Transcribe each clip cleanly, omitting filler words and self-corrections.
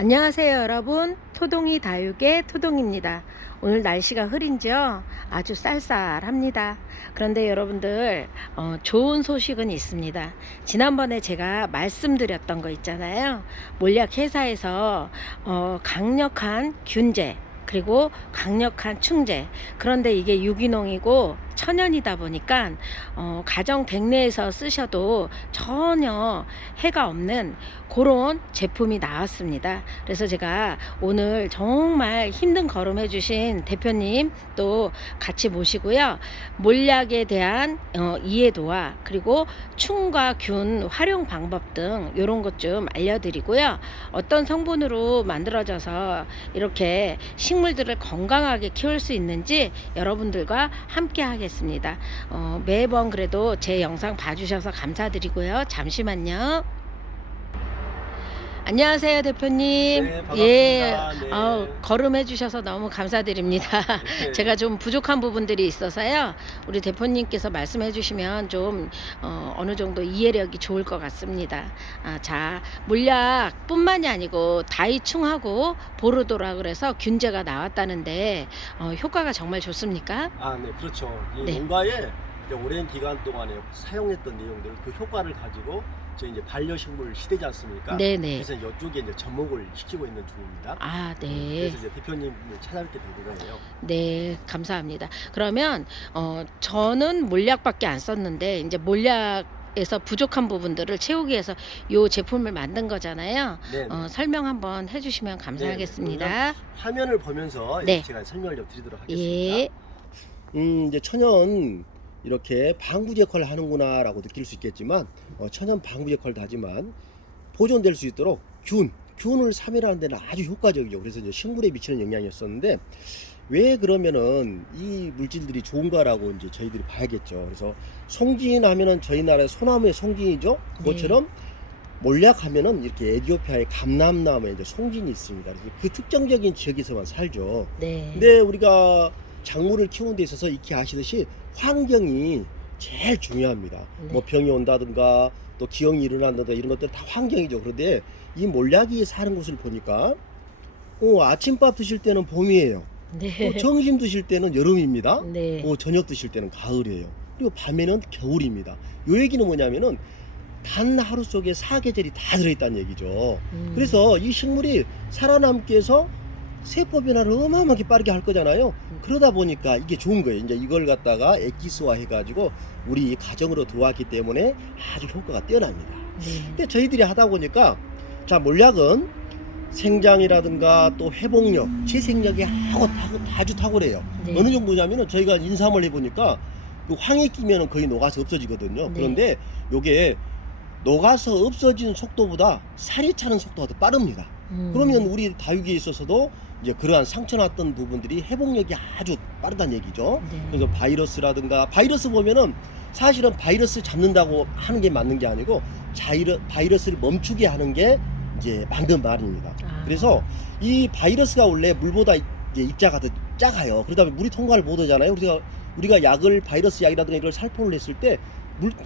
안녕하세요 여러분, 토동이 다육의 토동입니다. 오늘 날씨가 흐린지요? 아주 쌀쌀합니다. 그런데 여러분들 좋은 소식은 있습니다. 지난번에 제가 말씀드렸던 거 있잖아요. 몰약 회사에서 강력한 균제 그리고 강력한 충제, 그런데 이게 유기농이고 천연이다 보니까 가정 댁내에서 쓰셔도 전혀 해가 없는 그런 제품이 나왔습니다. 그래서 제가 오늘 정말 힘든 걸음 해주신 대표님 또 같이 모시고요, 몰약에 대한 이해도와 그리고 충과 균 활용 방법 등 이런 것 좀 알려드리고요, 어떤 성분으로 만들어져서 이렇게 식물들을 건강하게 키울 수 있는지 여러분들과 함께 하겠습니다. 매번 그래도 제 영상 봐주셔서 감사드리고요. 잠시만요. 안녕하세요 대표님. 네, 예, 반갑습니다. 네. 걸음해 주셔서 너무 감사드립니다. 네. 제가 좀 부족한 부분들이 있어서요, 우리 대표님께서 말씀해 주시면 좀 어느 정도 이해력이 좋을 것 같습니다. 자, 몰약뿐만이 아니고 다이충하고 보르도라 그래서 균제가 나왔다는데 효과가 정말 좋습니까? 네, 그렇죠. 이 네. 농가에 이제 오랜 기간 동안에 사용했던 내용들, 그 효과를 가지고 저희 이제 반려식물 시대지 않습니까? 네네. 그래서 이쪽에 이제 접목을 시키고 있는 중입니다. 네. 그래서 이제 대표님을 찾아뵙게 된 거예요. 네, 감사합니다. 그러면 저는 몰약밖에 안 썼는데 이제 몰약에서 부족한 부분들을 채우기 위해서 요 제품을 만든 거잖아요. 네, 네. 설명 한번 해주시면 네, 감사하겠습니다. 그러면 화면을 보면서 네. 제가 설명을 좀 드리도록 예. 하겠습니다. 이제 천연 이렇게 방부제 역할을 하는구나라고 느낄 수 있겠지만, 천연 방부제 역할도 하지만 보존될 수 있도록 균을 사멸하는 데는 아주 효과적이죠. 그래서 이제 식물에 미치는 영향이었었는데, 왜 그러면은 이 물질들이 좋은가라고 이제 저희들이 봐야겠죠. 그래서 송진 하면은 저희 나라의 소나무의 송진이죠. 그것처럼 몰약하면은 이렇게 에티오피아의 감람나무에 이제 송진이 있습니다. 그래서 그 특정적인 지역에서만 살죠. 네. 근데 우리가 작물을 키우는 데 있어서 익히 아시듯이 환경이 제일 중요합니다. 네. 뭐 병이 온다든가 또 기형이 일어난다든가 이런 것들 다 환경이죠. 그런데 이 몰약이 사는 곳을 보니까 아침밥 드실 때는 봄이에요. 네. 점심 드실 때는 여름입니다. 네. 저녁 드실 때는 가을이에요. 그리고 밤에는 겨울입니다. 요 얘기는 뭐냐면은 단 하루 속에 4계절이 다 들어있다는 얘기죠. 그래서 이 식물이 살아남기 위해서 세포 변화를 어마어마하게 빠르게 할 거잖아요. 그러다 보니까 이게 좋은 거예요. 이제 이걸 갖다가 액기스화 해가지고 우리 가정으로 들어왔기 때문에 아주 효과가 뛰어납니다. 근데 저희들이 하다 보니까, 자, 몰약은 생장이라든가 또 회복력, 재생력이 아주 탁월해요. 네. 어느 정도냐면은 저희가 인삼을 해보니까 그 황이 끼면은 거의 녹아서 없어지거든요. 네. 그런데 요게 녹아서 없어지는 속도보다 살이 차는 속도가 더 빠릅니다. 그러면 우리 다육이에 있어서도 이제 그러한 상처 났던 부분들이 회복력이 아주 빠르다는 얘기죠. 네. 그래서 바이러스 보면은 사실은 바이러스 잡는다고 하는 게 맞는 게 아니고 바이러스를 멈추게 하는 게 이제 맞는 말입니다. 그래서 이 바이러스가 원래 물보다 이제 입자가 더 작아요. 그러다 보니 물이 통과를 못 하잖아요. 우리가 바이러스 약이라든가 이걸 살포를 했을 때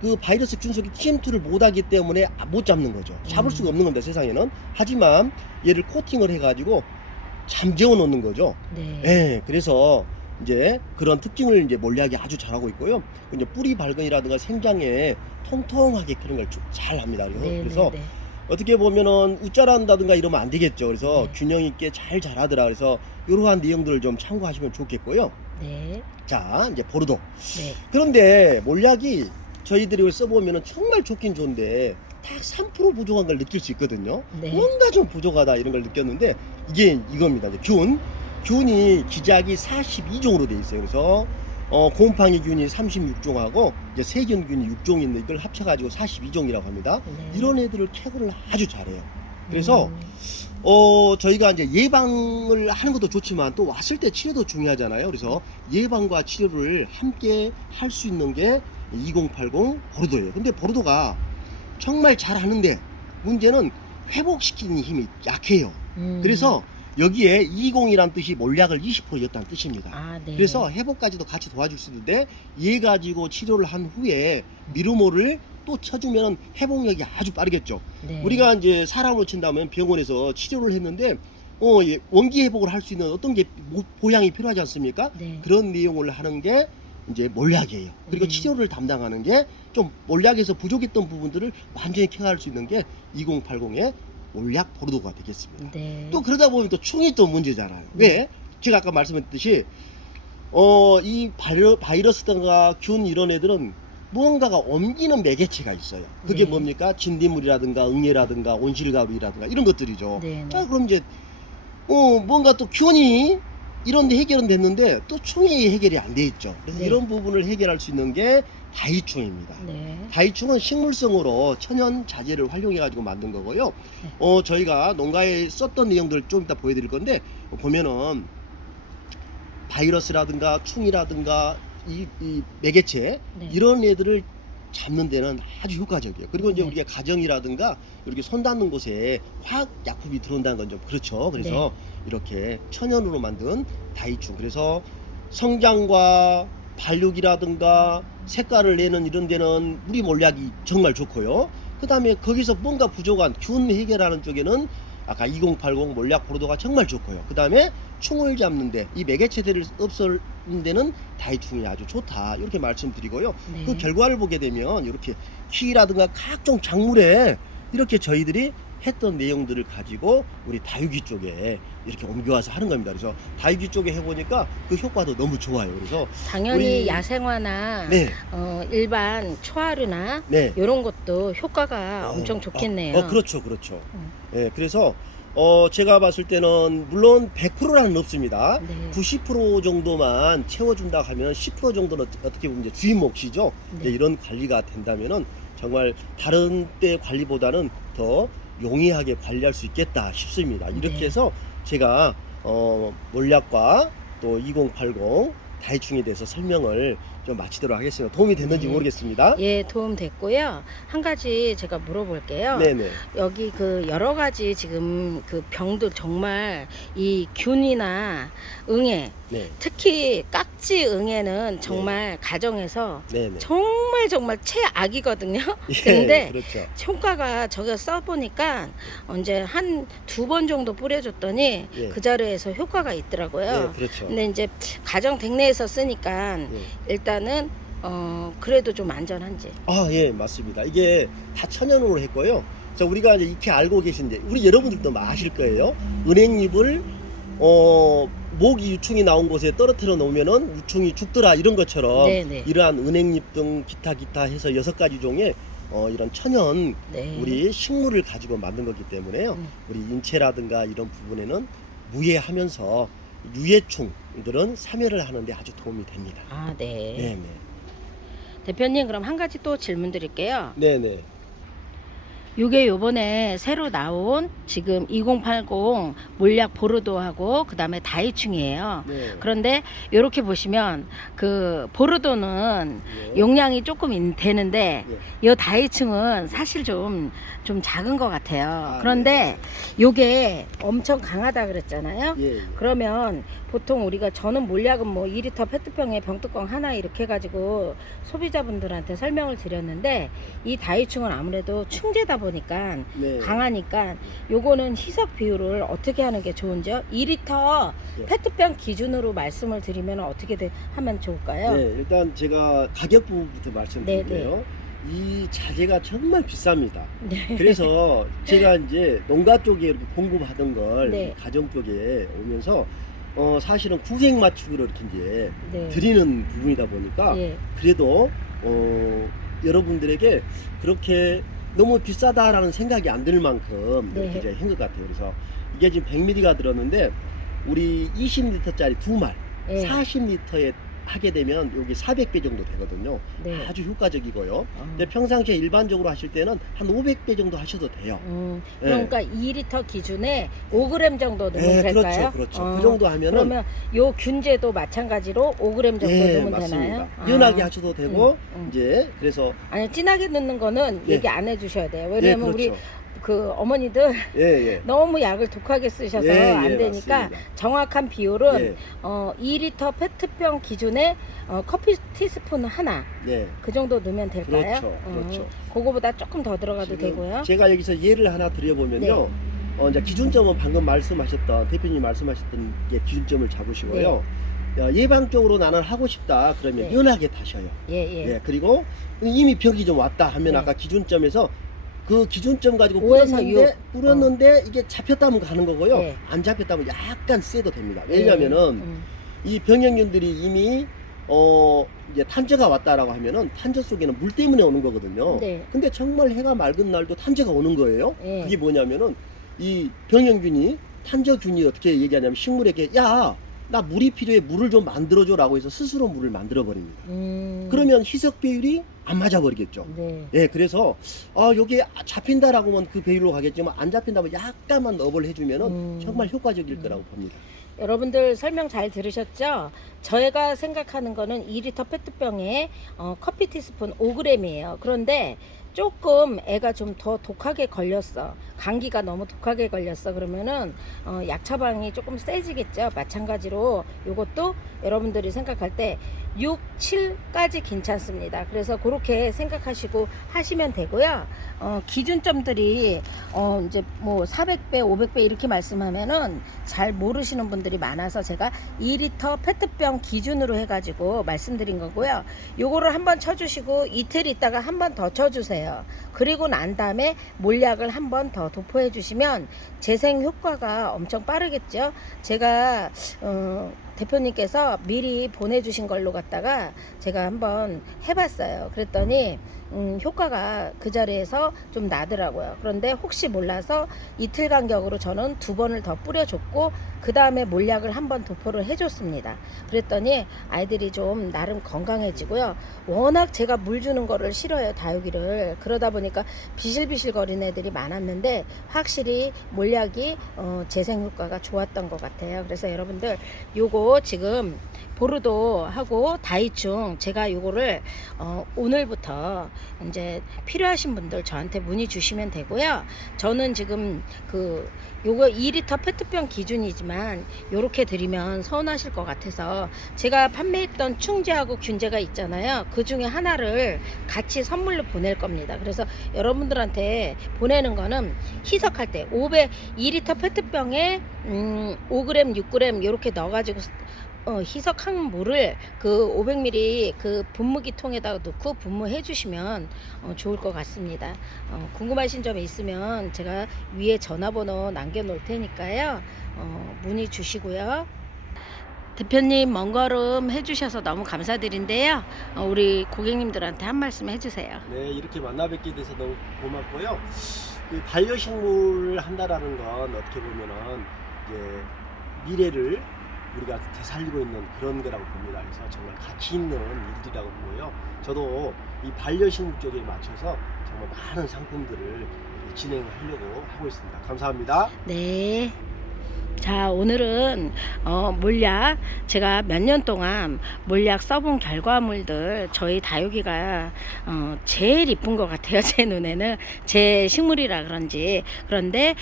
그 바이러스 균속이 TM2를 못하기 때문에 못 잡는 거죠. 잡을 수가 없는 겁니다, 세상에는. 하지만 얘를 코팅을 해가지고 잠재워 놓는 거죠. 네. 예, 그래서 이제 그런 특징을 이제 몰약이 아주 잘하고 있고요. 이제 뿌리 발근이라든가 생장에 통통하게 그런 걸 잘 합니다. 그래서 어떻게 보면은 웃자란다든가 이러면 안 되겠죠. 그래서 네. 균형 있게 잘 자라더라. 그래서 이러한 내용들을 좀 참고하시면 좋겠고요. 네. 자, 이제 보르도. 네. 그런데 몰약이 저희들이 써보면은 정말 좋긴 좋은데 딱 3% 부족한 걸 느낄 수 있거든요. 네. 뭔가 좀 부족하다 이런 걸 느꼈는데, 이게 이겁니다. 이제 균이 기작이 42종으로 돼 있어요. 그래서 곰팡이 균이 36종하고 이제 세균균이 6종이 있는데 이걸 합쳐가지고 42종이라고 합니다. 네. 이런 애들을 캐고를 아주 잘해요. 그래서 저희가 이제 예방을 하는 것도 좋지만 또 왔을 때 치료도 중요하잖아요. 그래서 예방과 치료를 함께 할 수 있는 게 2080 보르도예요. 근데 보르도가 정말 잘 하는데 문제는 회복시키는 힘이 약해요. 그래서 여기에 20이란 뜻이 몰약을 20% 였다는 뜻입니다. 네. 그래서 회복까지도 같이 도와줄 수 있는데 얘 가지고 치료를 한 후에 미르모를 또 쳐주면 회복력이 아주 빠르겠죠. 네. 우리가 이제 사람으로 친다면 병원에서 치료를 했는데 예, 원기 회복을 할 수 있는 어떤 게 보양이 필요하지 않습니까? 네. 그런 내용을 하는 게 이제 몰약이에요. 그리고 네. 치료를 담당하는 게 좀 몰약에서 부족했던 부분들을 완전히 케어할 수 있는 게 2080의 몰약 보르도가 되겠습니다. 네. 또 그러다 보면 또 충이 또 문제잖아요. 네. 왜? 제가 아까 말씀했듯이 이 바이러스든가 균 이런 애들은 무언가가 옮기는 매개체가 있어요. 그게 네. 뭡니까? 진딧물이라든가 응애라든가 온실가루라든가 이런 것들이죠. 네. 자, 그럼 이제 뭔가 또 균이 이런 데 해결은 됐는데 또 충이 해결이 안 돼 있죠. 그래서 네. 이런 부분을 해결할 수 있는 게 다이충입니다. 네. 다이충은 식물성으로 천연 자재를 활용해 가지고 만든 거고요. 네. 저희가 농가에 썼던 내용들 좀 이따 보여드릴 건데 보면은 바이러스라든가 충이라든가 이 매개체 네. 이런 애들을 잡는 데는 아주 효과적이에요. 그리고 이제 네. 우리가 가정이라든가 이렇게 손 닿는 곳에 화학 약품이 들어온다는 건 좀 그렇죠. 그래서 이렇게 천연으로 만든 다이충. 그래서 성장과 발육이라든가 색깔을 내는 이런 데는 우리 몰약이 정말 좋고요. 그 다음에 거기서 뭔가 부족한 균 해결하는 쪽에는 아까 2080 몰약 보르도가 정말 좋고요. 그 다음에 충을 잡는데 이 매개체들을 없애는 데는 다이충이 아주 좋다 이렇게 말씀드리고요. 네. 그 결과를 보게 되면 이렇게 키라든가 각종 작물에 이렇게 저희들이 했던 내용들을 가지고 우리 다육이 쪽에 이렇게 옮겨와서 하는 겁니다. 그래서 다육이 쪽에 해보니까 그 효과도 너무 좋아요. 그래서 당연히 우리- 야생화나 네, 일반 초하루나 네. 이런 것도 효과가 엄청 좋겠네요. 그렇죠, 그렇죠. 음. 네, 그래서 제가 봤을 때는 물론 100%라는 없습니다. 네. 90% 정도만 채워준다 하면 10% 정도는 어떻게 보면 이제 주인 몫이죠. 네. 이제 이런 관리가 된다면은 정말 다른 때 관리보다는 더 용이하게 관리할 수 있겠다 싶습니다. 이렇게 네. 해서 제가 몰약과 또 2080 다이충에 대해서 설명을 좀 마치도록 하겠습니다. 도움이 됐는지 네. 모르겠습니다. 예, 도움 됐고요. 한 가지 제가 물어볼게요. 네네. 여기 그 여러 가지 지금 그 병들 정말 이 균이나 응애, 네. 특히 깍지 응애는 정말 가정에서 네네. 정말 최악이거든요. 예, 근데 그렇죠. 효과가 저가 써보니까 이제 한 2번 정도 뿌려줬더니 예. 그 자리에서 효과가 있더라고요. 네, 그렇죠. 근데 이제 가정 댁내에서 쓰니까 예. 일단은 그래도 좀 안전한지. 예, 맞습니다. 이게 다 천연으로 했고요. 그래서 우리가 이제 익히 알고 계신데, 우리 여러분들도 아실 거예요. 은행잎을, 모기 유충이 나온 곳에 떨어뜨려 놓으면은 유충이 죽더라, 이런 것처럼, 네네. 이러한 은행잎 등 기타 해서 6가지 종의, 이런 천연, 네. 우리 식물을 가지고 만든 거기 때문에요. 우리 인체라든가 이런 부분에는 무해하면서 유해충들은 사멸을 하는데 아주 도움이 됩니다. 아, 네. 네네. 대표님, 그럼 한 가지 또 질문 드릴게요. 네네. 요게 요번에 새로 나온 지금 2080 몰약 보르도하고 그 다음에 다이충이에요. 네. 그런데 이렇게 보시면 그 보르도는 네. 용량이 조금 되는데 네. 요 다이충은 사실 좀 작은 것 같아요. 아, 그런데 요게 엄청 강하다 그랬잖아요. 예, 예. 그러면 보통 우리가 저는 몰약은 뭐 2리터 페트병에 병뚜껑 하나 이렇게 해가지고 소비자분들한테 설명을 드렸는데 이 다이충은 아무래도 충제다 보니까 네. 강하니까 요거는 희석 비율을 어떻게 하는 게 좋은지요? 2리터 예. 페트병 기준으로 말씀을 드리면 어떻게 하면 좋을까요? 네, 일단 제가 가격 부분부터 말씀드릴게요. 이 자재가 정말 비쌉니다. 네. 그래서 제가 이제 농가 쪽에 이렇게 공급하던 걸 네. 가정 쪽에 오면서 사실은 구색 맞춤으로 이렇게 이제 네. 드리는 부분이다 보니까 예. 그래도 여러분들에게 그렇게 너무 비싸다라는 생각이 안 들 만큼 네. 이렇게 한 것 같아요. 그래서 이게 지금 100ml가 들었는데 우리 20리터짜리 두 말, 예. 40리터에 하게 되면 여기 400배 정도 되거든요. 네. 아주 효과적이고요. 근데 평상시에 일반적으로 하실 때는 한 500배 정도 하셔도 돼요. 그러니까 2리터 기준에 5g 정도 넣으면 네, 될까요? 그렇죠. 그 정도 하면은 그러면 요 균제도 마찬가지로 5g 정도 넣으면 맞습니다. 되나요? 연하게 하셔도 되고 음. 이제 그래서 아니 진하게 넣는 거는 예. 얘기 안 해주셔야 돼요. 왜냐면 그렇죠. 우리 그 어머니들 예, 예. 너무 약을 독하게 쓰셔서 예, 예, 안 되니까 맞습니다. 정확한 비율은 예, 2리터 페트병 기준에 커피 티스푼 하나 예. 그 정도 넣으면 될까요? 그렇죠, 그렇죠. 그거보다 조금 더 들어가도 지금 되고요. 제가 여기서 예를 하나 드려보면요. 이제 기준점은 방금 말씀하셨던 대표님 말씀하셨던 게 기준점을 잡으시고요. 예방적으로 나는 하고 싶다 그러면 네. 연하게 타셔요. 예. 예, 그리고 이미 벽이 좀 왔다 하면 네. 아까 기준점에서 그 기준점 가지고 5에서 뿌렸는데 이게 잡혔다면 가는 거고요. 네. 안 잡혔다면 약간 세도 됩니다. 왜냐하면은 이 병영균들이 이미 이제 탄저가 왔다라고 하면은 탄저 속에는 물 때문에 오는 거거든요. 네. 근데 정말 해가 맑은 날도 탄저가 오는 거예요. 네. 그게 뭐냐면은 이 병영균이 탄저균이 어떻게 얘기하냐면 식물에게 야, 나 물이 필요해 물을 좀 만들어줘라고 해서 스스로 물을 만들어 버립니다. 그러면 희석 비율이 안 맞아 버리겠죠. 네. 예, 그래서 여기에 잡힌다라고 하면 그 비율로 가겠지만 안 잡힌다면 약간만 너블 해주면은 정말 효과적일 거라고 봅니다. 여러분들 설명 잘 들으셨죠? 저희가 생각하는 거는 2리터 페트병에 커피 티스푼 5g이에요. 그런데 조금 애가 좀 더 독하게 걸렸어. 감기가 너무 독하게 걸렸어. 그러면은 약 처방이 조금 세지겠죠. 마찬가지로 이것도 여러분들이 생각할 때 6, 7까지 괜찮습니다. 그래서 그렇게 생각하시고 하시면 되고요. 기준점들이 이제 뭐 400배, 500배 이렇게 말씀하면은 잘 모르시는 분들이 많아서 제가 2리터 페트병 기준으로 해가지고 말씀드린 거고요. 요거를 한번 쳐주시고 이틀 있다가 한 번 더 쳐주세요. 그리고 난 다음에 몰약을 한 번 더 도포해 주시면 재생 효과가 엄청 빠르겠죠. 제가 대표님께서 미리 보내주신 걸로 갖다가 제가 한번 해봤어요. 그랬더니 효과가 그 자리에서 좀 나더라고요. 그런데 혹시 몰라서 이틀 간격으로 저는 2번을 더 뿌려줬고 그 다음에 몰약을 한번 도포를 해줬습니다. 그랬더니 아이들이 좀 나름 건강해지고요. 워낙 제가 물 주는 거를 싫어요, 다육이를. 그러다 보니까 비실비실 거리는 애들이 많았는데 확실히 몰약이 재생 효과가 좋았던 것 같아요. 그래서 여러분들 요거 지금 보르도하고 다이충 제가 요거를 오늘부터 이제 필요하신 분들 저한테 문의 주시면 되고요. 저는 지금 요거 2리터 페트병 기준이지만 요렇게 드리면 서운하실 것 같아서 제가 판매했던 충제하고 균제가 있잖아요. 그 중에 하나를 같이 선물로 보낼 겁니다. 그래서 여러분들한테 보내는 거는 희석할 때 2리터 페트병에 5g, 6g 요렇게 넣어가지고 희석한 물을 그 500ml 그 분무기 통에다가 넣고 분무해 주시면 좋을 것 같습니다. 궁금하신 점이 있으면 제가 위에 전화번호 남겨 놓을 테니까요. 문의 주시고요. 대표님 먼 걸음 해주셔서 너무 감사드린데요. 우리 고객님들한테 한 말씀 해주세요. 네, 이렇게 만나 뵙게 돼서 너무 고맙고요. 그 반려식물 한다라는 건 어떻게 보면은 이제 미래를 우리가 되살리고 있는 그런 거라고 봅니다. 그래서 정말 가치 있는 일들이라고 보고요. 저도 이 반려식물 쪽에 맞춰서 정말 많은 상품들을 진행하려고 하고 있습니다. 감사합니다. 네. 자, 오늘은 몰약 제가 몇 년 동안 몰약 써본 결과물들 저희 다육이가 제일 이쁜 것 같아요. 제 눈에는 제 식물이라 그런지. 그런데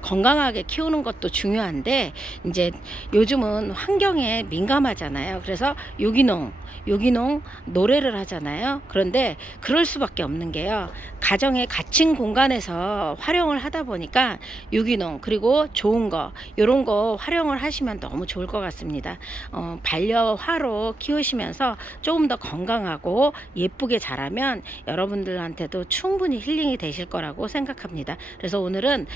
건강하게 키우는 것도 중요한데 이제 요즘은 환경에 민감하잖아요. 그래서 유기농 노래를 하잖아요. 그런데 그럴 수밖에 없는 게요. 가정의 갇힌 공간에서 활용을 하다 보니까 유기농 그리고 좋은 거 이런 거 활용을 하시면 너무 좋을 것 같습니다. 반려화로 키우시면서 조금 더 건강하고 예쁘게 자라면 여러분들한테도 충분히 힐링이 되실 거라고 생각합니다. 그래서 오늘은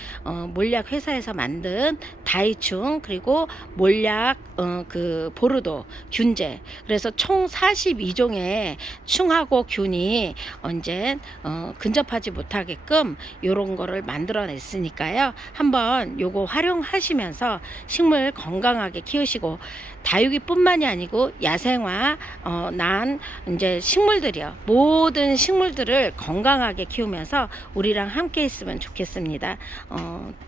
몰약 회사에서 만든 다이충 그리고 몰약 그 보르도 균제 그래서 총 42종의 충하고 균이 언제 근접하지 못하게끔 요런 거를 만들어냈으니까요. 한번 요거 활용하시면서 식물 건강하게 키우시고 다육이뿐만이 아니고 야생화 난 이제 식물들이요. 모든 식물들을 건강하게 키우면서 우리랑 함께 있으면 좋겠습니다.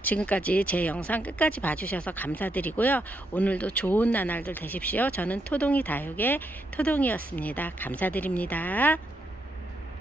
지금까지 제 영상 끝까지 봐주셔서 감사드리고요. 오늘도 좋은 나날들 되십시오. 저는 토동이 다육의 토동이었습니다. 감사드립니다.